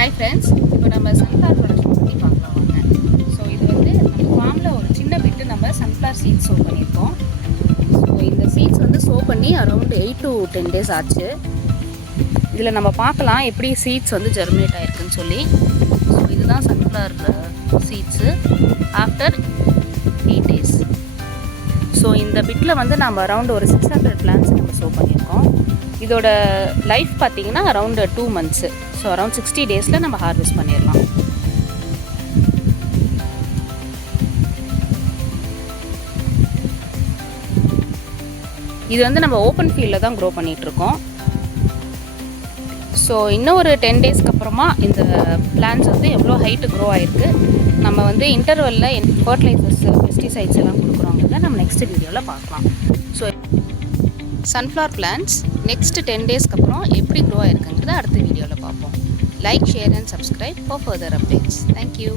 Hi friends, இப்போ நம்ம sunflower production பற்றி பார்க்கலாம் வாங்க. ஸோ இது வந்து நம்ம ஃபார்மில் ஒரு சின்ன பிட்டு நம்ம சன்ஃப்ளவர் சீட்ஸ் சோ பண்ணியிருக்கோம். ஸோ இந்த சீட்ஸ் வந்து சோ பண்ணி அரௌண்ட் 8 to 10 days ஆச்சு. இதில் நம்ம பார்க்கலாம் எப்படி சீட்ஸ் வந்து ஜெர்மினேட் ஆகிருக்குன்னு சொல்லி. ஸோ இதுதான் sunflower seeds after 8 days. So இந்த பிட்டில் வந்து நம்ம அரௌண்ட் ஒரு 600 பிளான்ஸ் நம்ம சோ பண்ணியிருக்கோம். இதோட லைஃப் பார்த்திங்கன்னா around 2 months. So around 60 days நம்ம ஹார்வெஸ்ட் பண்ணிடலாம். இது வந்து நம்ம ஓப்பன் ஃபீல்டில் தான் க்ரோ பண்ணிகிட்ருக்கோம். ஸோ இன்னும் ஒரு 10 daysக்கு அப்புறமா இந்த பிளான்ஸ் வந்து எவ்வளோ ஹைட்டு க்ரோ ஆகிருக்கு, நம்ம வந்து இன்டர்வலில் ஃபர்டிலைசர்ஸ் பெஸ்டிசைட்ஸ் எல்லாம் கொடுக்குறோங்கிறத நம்ம நெக்ஸ்ட் வீடியோவில் பார்க்கலாம். ஸோ சன்ஃப்ளவர் பிளான்ஸ் நெக்ஸ்ட் 10 daysக்கு அப்புறம் எப்படி க்ரோ ஆகிருக்குங்கிறத அடுத்த வீடியோவில் பார்ப்போம். Like, share and subscribe for further updates. Thank you.